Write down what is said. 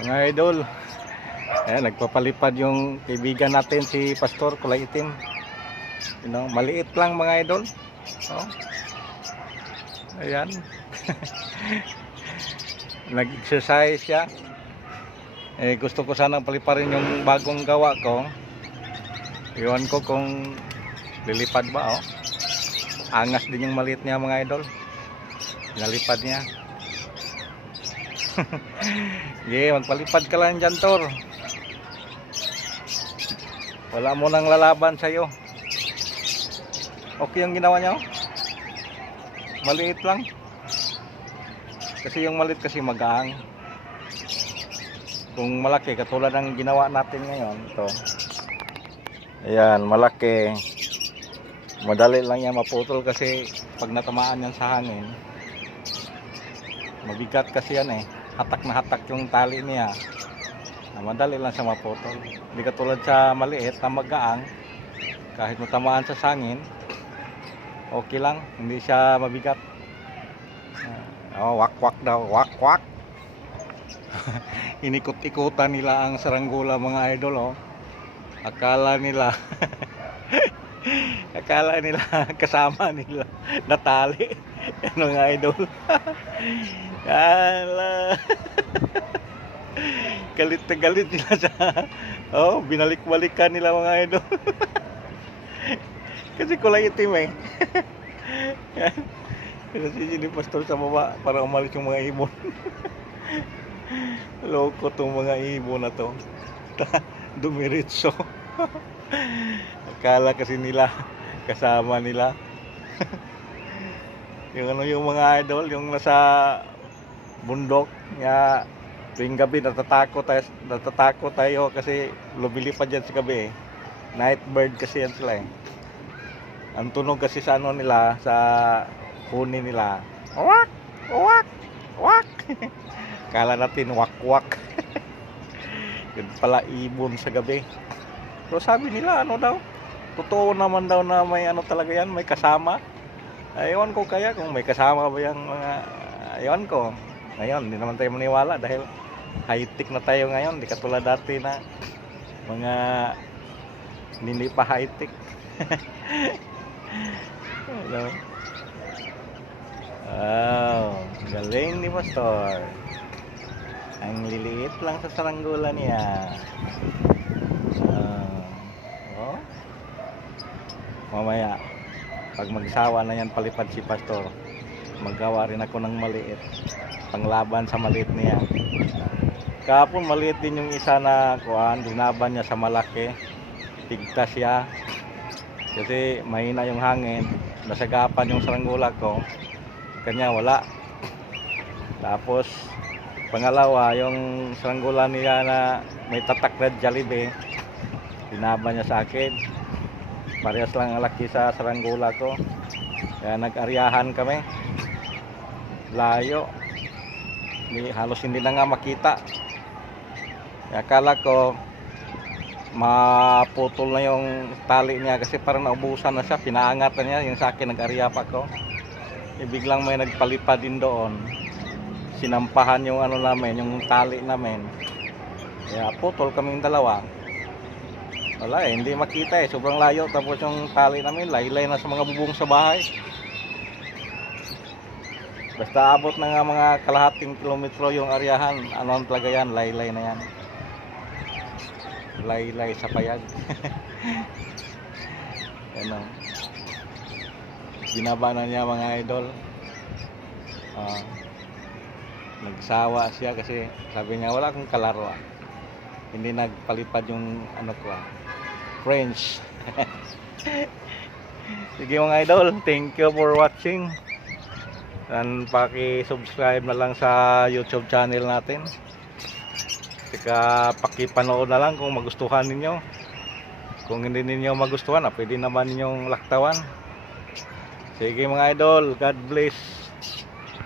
Mga idol, ayan, nagpapalipad yung kaibigan natin si Pastor Kulay Itim. Maliit lang mga idol. Oh, ayan. Nag-exercise siya. Gusto ko sanang paliparin yung bagong gawa ko. Iwan ko kung lilipad ba. Oh, angas din yung maliit niya mga idol. Nalipad niya. Yeah, magpalipad ka lang dyan, Tor. Wala mo nang lalaban sa'yo. Okay yung ginawa niya, oh. Maliit lang. Kasi yung maliit kasi magaang. Kung malaki, katulad ng ginawa natin ngayon, ito. Ayan, malaki. Madali lang yan maputol kasi pag natamaan yan sa hangin, mabigat kasi yan eh. Hatak na hatak yung tali niya. Madali lang siya maputol. Hindi katulad sa maliit na magaang, kahit matamaan sa sangin, okay lang, hindi siya mabigat. Wak-wak daw, wak-wak. Inikot-ikutan nila ang saranggula mga idol, oh. Akala nila kasama nila natali. Ano mga idol? Kala galit na galit nila sa binalik-balikan nila mga idol. Kasi kulay itim eh. Kasi si Pastor sa baba para umalis yung mga ibon. Loko tong mga ibon na to. Dumiritso. Akala kasi nila kasama nila. yung mga idol, yung nasa bundok ya, tuwing gabi natatakot tayo kasi lumilipad yan sa gabi eh. Night bird kasi yan sila eh. Ang tunog kasi sa ano nila, sa huni nila, wak wak wak. Kala natin wak wak. Yun pala ibon sa gabi. Pero sabi nila ano daw, totoo naman daw na may ano talaga yan, may kasama. Ewan ko kaya kung may kasama ba yung mga, ewan ko. Ngayon, hindi naman tayo maniwala dahil high-tech na tayo ngayon. Di katulad dati na mga hindi pa high-tech. Hello. Oh, galing ni Pastor. Ang liliit lang sa saranggola niya. Oh. Mamaya, pag magsawa na yan palipad si Pastor, maggawa rin ako ng maliit panglaban sa maliit niya. Kahapon maliit din yung isa na kuan, dinaban niya sa malaki, tigtas siya kasi mahina yung hangin, nasagapan yung saranggola ko, kanya wala. Tapos pangalawa yung saranggola niya na may tatak na Jollibee, dinaban niya sa akin. Parehas lang ang laki sa saranggola ko, kaya nag-aryahan kami layo. Halos hindi na nga makita. Akala ko maputol na yung tali niya kasi parang naubusan na siya, pinaangat na niya. Yung sa akin nag-arya pa ko, biglang may nagpalipad din doon, sinampahan yung ano namin, yung tali namin, kaya putol kaming dalawa. Wala eh, hindi makita eh, sobrang layo. Tapos yung tali namin laylay na sa mga bubong sa bahay. Basta abot na nga mga kalahating kilometro yung aryahan, ano talaga yan, laylay na yan. Laylay sa payag. Ano, binaba na niya mga idol. Nagsawa siya kasi sabi niya wala akong kalaro. Hindi nagpalipad yung ano ko, French. Sige mga idol, thank you for watching. And paki-subscribe na lang sa YouTube channel natin. Saka paki-panood na lang kung magustuhan ninyo. Kung hindi ninyo magustuhan, pwede naman ninyong laktawan. Sige mga idol, God bless.